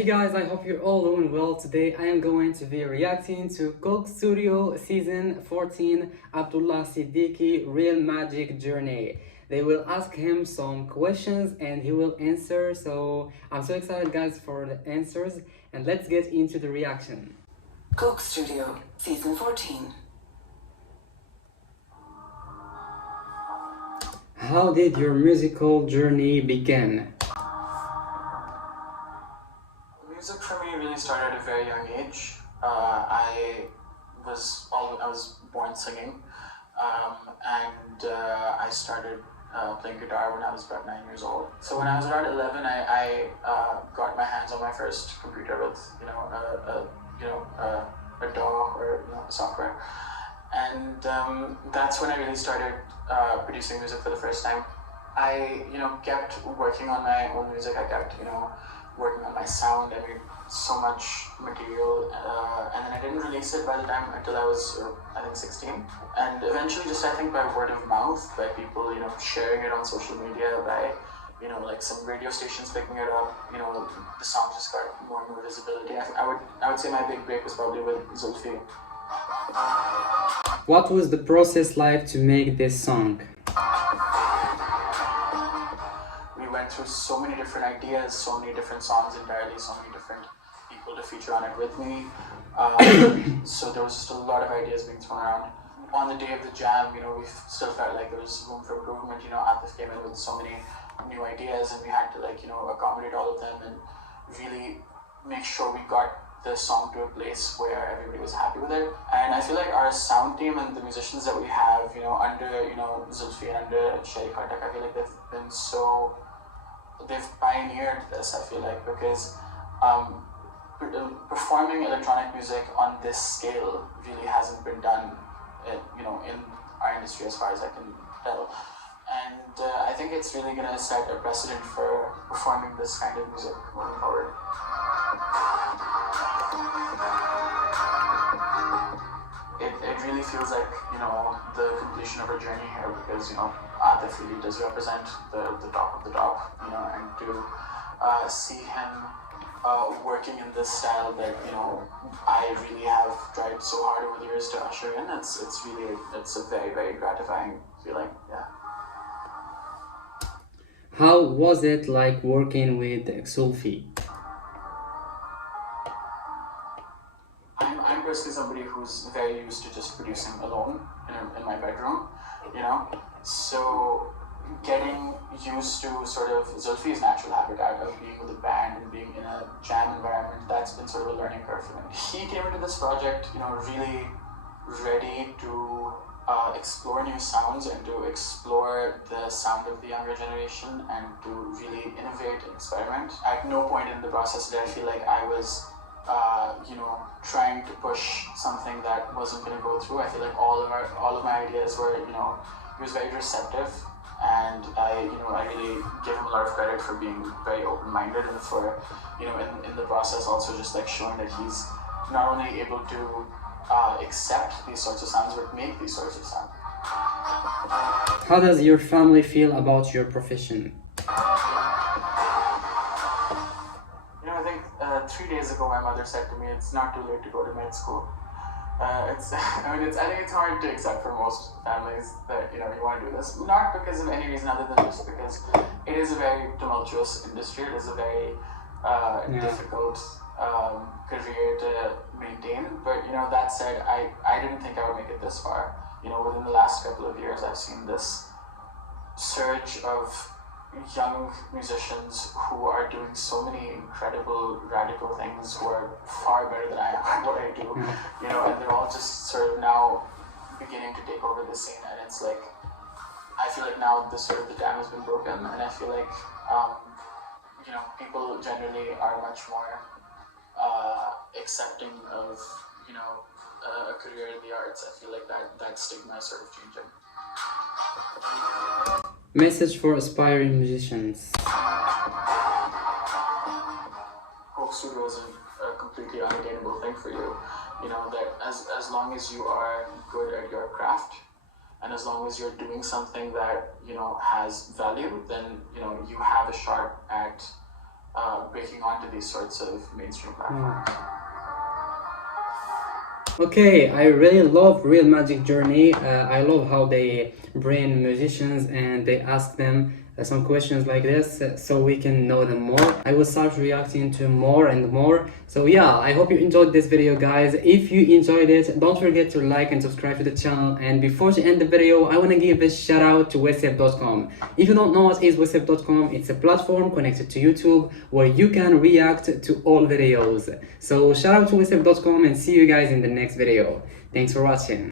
Hey guys, I hope you're all doing well. Today I am going to be reacting to Coke Studio Season 14 Abdullah Siddiqui Real Magic Journey. They will ask him some questions and he will answer. So I'm so excited guys for the answers and let's get into the reaction. Coke Studio Season 14. How did your musical journey begin? Music for me really started at a very young age. I was born singing, and I started playing guitar when I was about 9 years old. So when I was around 11, I got my hands on my first computer with a DAW or software, and that's when I really started producing music for the first time. I kept working on my own music. I kept working on my sound. I made so much material, and then I didn't release it by the time until I was I think 16. And eventually, just I think by word of mouth, by people sharing it on social media, by like some radio stations picking it up, the song just got more and more visibility. I would say my big break was probably with Zulfi. What was the process like to make this song? We went through so many different ideas, so many different songs entirely, so many different people to feature on it with me. So there was just a lot of ideas being thrown around. On the day of the jam, we still felt like there was room for improvement. Atif came in with so many new ideas, and we had to accommodate all of them and really make sure we got the song to a place where everybody was happy with it. And I feel like our sound team and the musicians that we have, under Zulfi and under Sherry Khatak, I feel like they've pioneered this. I feel like because performing electronic music on this scale really hasn't been done, in our industry as far as I can tell. And I think it's really gonna set a precedent for performing this kind of music moving forward. It really feels like the completion of our journey here, because Atif really does represent the top of the top, and to see him working in this style that I really have tried so hard over the years to usher in. It's a very, very gratifying feeling. Yeah. How was it like working with Zulfi? I'm personally somebody who's very used to just producing alone in my bedroom, so getting used to sort of Zulfi's natural habitat of being with a band and being in a jam environment, that's been sort of a learning curve for me. He came into this project, really ready to explore new sounds and to explore the sound of the younger generation and to really innovate and experiment. At no point in the process did I feel like I was trying to push something that wasn't going to go through. I feel like all of my ideas were, he was very receptive, and I really give him a lot of credit for being very open-minded and for, in the process also just showing that he's not only able to accept these sorts of sounds, but make these sorts of sounds. How does your family feel about your profession? I think 3 days ago my mother said to me, it's not too late to go to med school. I think it's hard to accept for most families that you want to do this, not because of any reason other than just because it is a very tumultuous industry. It is a very difficult career to maintain. But that said, I didn't think I would make it this far. Within the last couple of years, I've seen this surge of young musicians who are doing so many incredible, radical things, who are far better than I am at what I do, and they're all just sort of now beginning to take over the scene, and it's like, I feel like now the dam has been broken, and I feel like, people generally are much more accepting of, a career in the arts. I feel like that stigma is sort of changing. Message for aspiring musicians. Coke Studio isn't a completely unattainable thing for you. That as long as you are good at your craft, and as long as you're doing something that has value, then you have a shot at breaking onto these sorts of mainstream platforms. Okay, I really love Real Magic Journey. I love how they bring musicians and they ask them some questions like this so we can know them more. I will start reacting to more and more. So yeah, I hope you enjoyed this video, guys. If you enjoyed it, don't forget to like and subscribe to the channel. And before to end the video, I want to give a shout out to wesep.com. If you don't know what is wesep.com, it's a platform connected to YouTube where you can react to all videos. So shout out to wesep.com and see you guys in the next video. Thanks for watching.